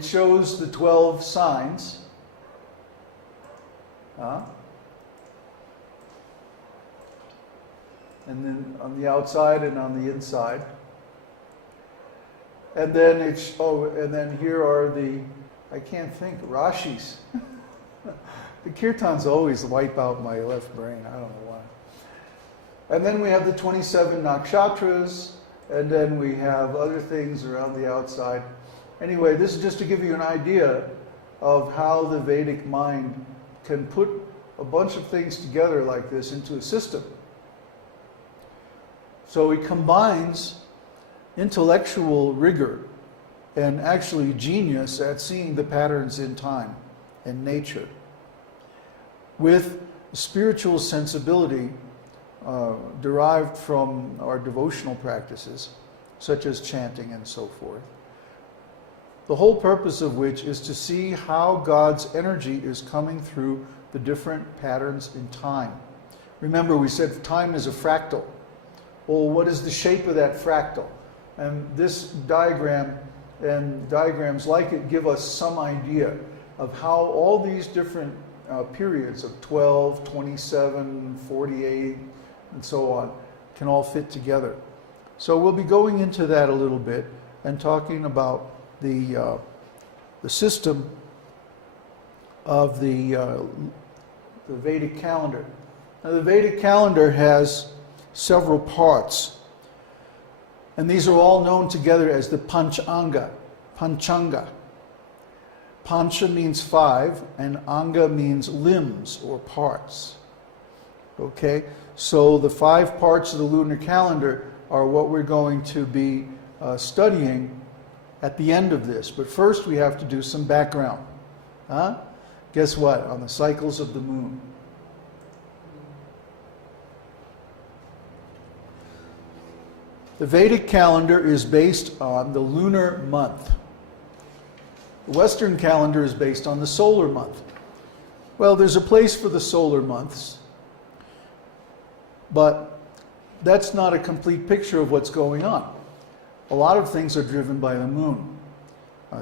It shows the 12 signs. And then on the outside and on the inside. And then and then here are the, I can't think, Rashis. The kirtans always wipe out my left brain. I don't know why. And then we have the 27 nakshatras, and then we have other things around the outside. Anyway, this is just to give you an idea of how the Vedic mind can put a bunch of things together like this into a system. So it combines intellectual rigor and actually genius at seeing the patterns in time and nature with spiritual sensibility derived from our devotional practices, such as chanting and so forth. The whole purpose of which is to see how God's energy is coming through the different patterns in time. Remember, we said time is a fractal. Well, what is the shape of that fractal? And this diagram and diagrams like it give us some idea of how all these different periods of 12, 27, 48, and so on can all fit together. So we'll be going into that a little bit and talking about the system of the Vedic calendar. Now, the Vedic calendar has several parts, and these are all known together as the Panchanga. Pancha means 5, and Anga means limbs or parts. Okay, so the 5 parts of the lunar calendar are what we're going to be studying at the end of this. But first we have to do some background. Guess what? On the cycles of the moon. The Vedic calendar is based on the lunar month. The Western calendar is based on the solar month. Well, there's a place for the solar months, but that's not a complete picture of what's going on. A lot of things are driven by the moon.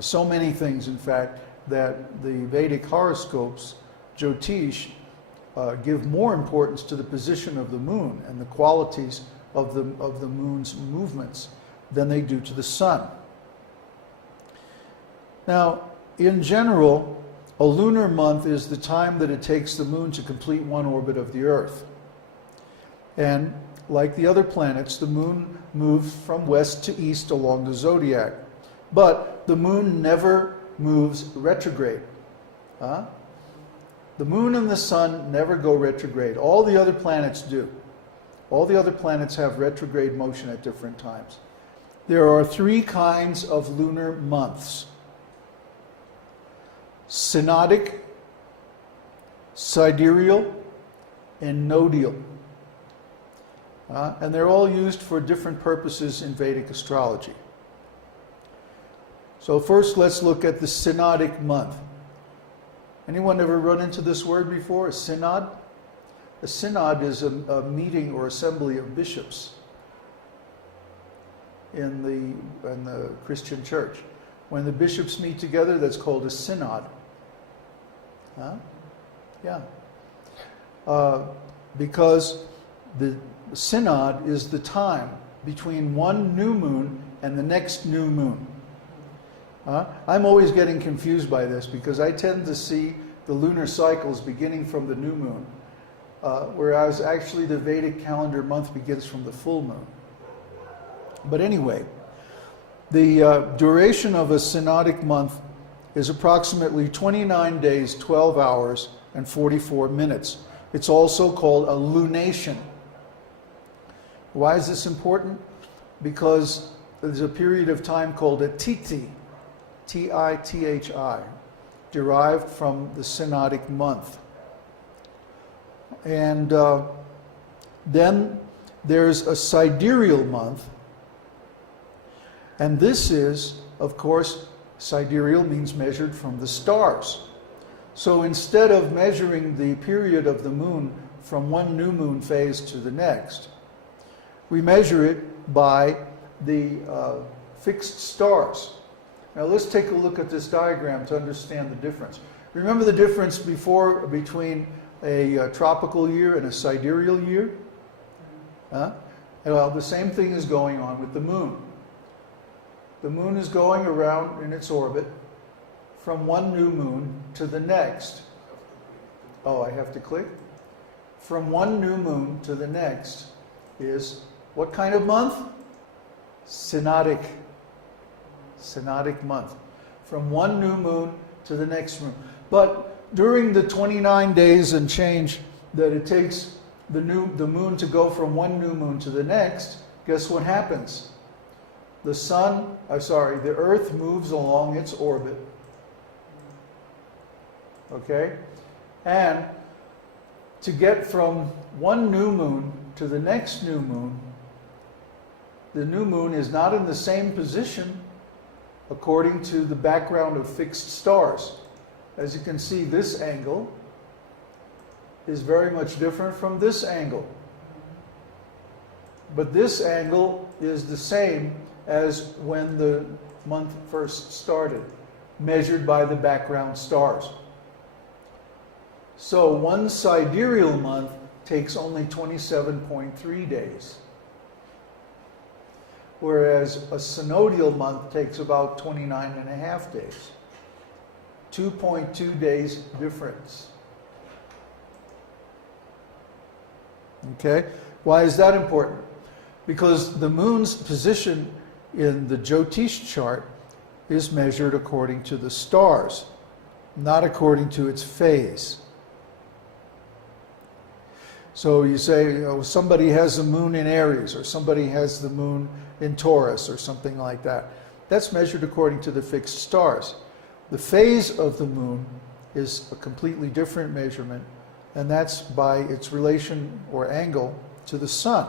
So many things, in fact, that the Vedic horoscopes, Jyotish, give more importance to the position of the moon and the qualities of the moon's movements than they do to the sun. Now, in general, a lunar month is the time that it takes the moon to complete one orbit of the Earth. And like the other planets, the moon moves from west to east along the zodiac. But the moon never moves retrograde. The moon and the sun never go retrograde. All the other planets do. All the other planets have retrograde motion at different times. There are 3 kinds of lunar months: synodic, sidereal, and nodial. And they're all used for different purposes in Vedic astrology. So first let's look at the synodic month. Anyone ever run into this word before, a synod? A synod is a meeting or assembly of bishops in the Christian church. When the bishops meet together, that's called a synod. Yeah. Because the synod is the time between one new moon and the next new moon. I'm always getting confused by this because I tend to see the lunar cycles beginning from the new moon, whereas actually the Vedic calendar month begins from the full moon. But anyway, the duration of a synodic month is approximately 29 days, 12 hours, and 44 minutes. It's also called a lunation. Why is this important? Because there's a period of time called a tithi, T-I-T-H-I, derived from the synodic month. And then there's a sidereal month, and this is, of course, sidereal means measured from the stars. So instead of measuring the period of the moon from one new moon phase to the next, we measure it by the fixed stars. Now let's take a look at this diagram to understand the difference. Remember the difference between a tropical year and a sidereal year? Huh? Well, the same thing is going on with the moon. The moon is going around in its orbit from one new moon to the next. Oh, I have to click? From one new moon to the next is what kind of month? Synodic. Synodic month. From one new moon to the next moon. But during the 29 days and change that it takes the moon to go from one new moon to the next, guess what happens? The Earth moves along its orbit. Okay? And to get from one new moon to the next new moon, the new moon is not in the same position according to the background of fixed stars. As you can see, this angle is very much different from this angle. But this angle is the same as when the month first started, measured by the background stars. So one sidereal month takes only 27.3 days, whereas a synodial month takes about 29.5 days. 2.2 days difference. Okay? Why is that important? Because the moon's position in the Jyotish chart is measured according to the stars, not according to its phase. So you say, somebody has a moon in Aries, or somebody has the moon in Taurus, or something like that. That's measured according to the fixed stars. The phase of the moon is a completely different measurement, and that's by its relation or angle to the sun.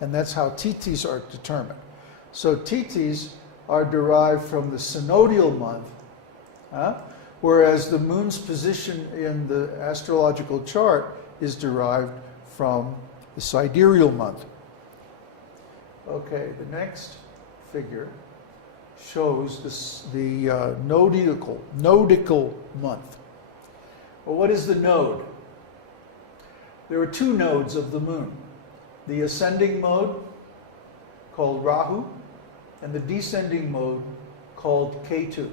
And that's how tithis are determined. So tithis are derived from the synodial month, whereas the moon's position in the astrological chart is derived from the sidereal month. Okay, the next figure shows the nodical month. Well, what is the node? There are two nodes of the moon. The ascending mode, called Rahu, and the descending mode, called Ketu.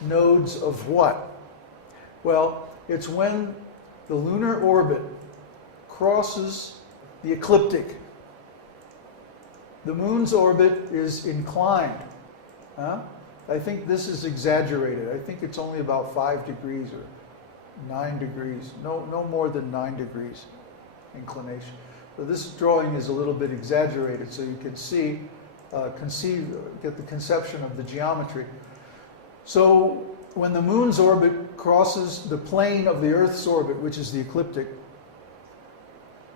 Nodes of what? Well, it's when the lunar orbit crosses the ecliptic. The moon's orbit is inclined. I think this is exaggerated. I think it's only about 5 degrees or 9 degrees. No more than 9 degrees inclination. So this drawing is a little bit exaggerated, so you can see, get the conception of the geometry. So when the moon's orbit crosses the plane of the Earth's orbit, which is the ecliptic,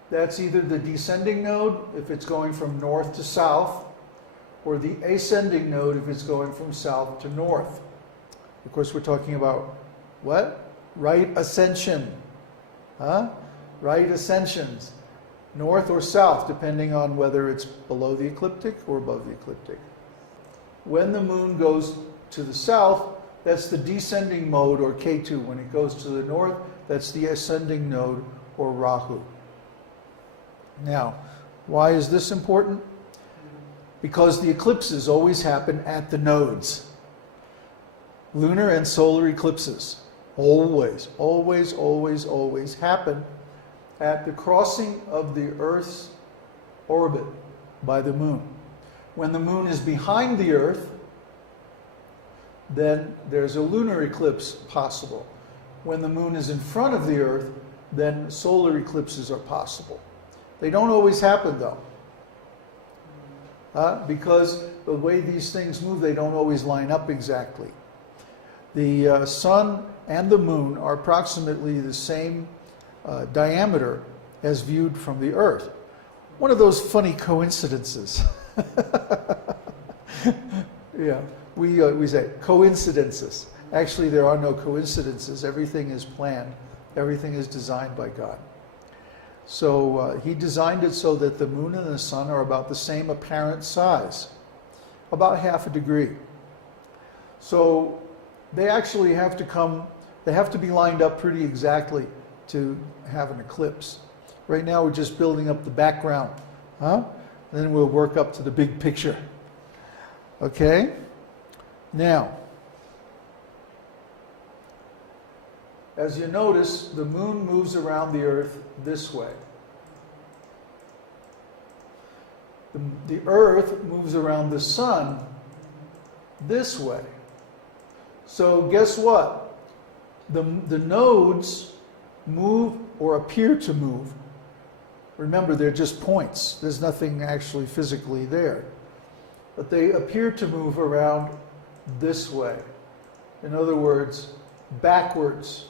that's either the descending node, if it's going from north to south, or the ascending node, if it's going from south to north. Of course, we're talking about what? Right ascension. Right ascensions. North or south, depending on whether it's below the ecliptic or above the ecliptic. When the moon goes to the south, that's the descending mode, or Ketu. When it goes to the north, that's the ascending node, or Rahu. Now, why is this important? Because the eclipses always happen at the nodes. Lunar and solar eclipses always happen at the crossing of the Earth's orbit by the moon. When the moon is behind the Earth, then there's a lunar eclipse possible. When the moon is in front of the Earth, then solar eclipses are possible. They don't always happen, though. Because the way these things move, they don't always line up exactly. The sun and the moon are approximately the same diameter as viewed from the Earth. One of those funny coincidences. Yeah, we say coincidences. Actually, there are no coincidences. Everything is planned. Everything is designed by God. So he designed it so that the moon and the sun are about the same apparent size. about half a degree. So they actually have to come, they have to be lined up pretty exactly to have an eclipse. Right now we're just building up the background, huh? And then we'll work up to the big picture. Okay? Now, as you notice, the moon moves around the earth this way. The earth moves around the sun this way. So guess what? The nodes move or appear to move. Remember, they're just points. There's nothing actually physically there. But they appear to move around this way. In other words, backwards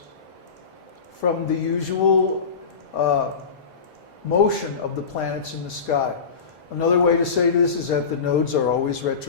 from the usual motion of the planets in the sky. Another way to say this is that the nodes are always retrograde.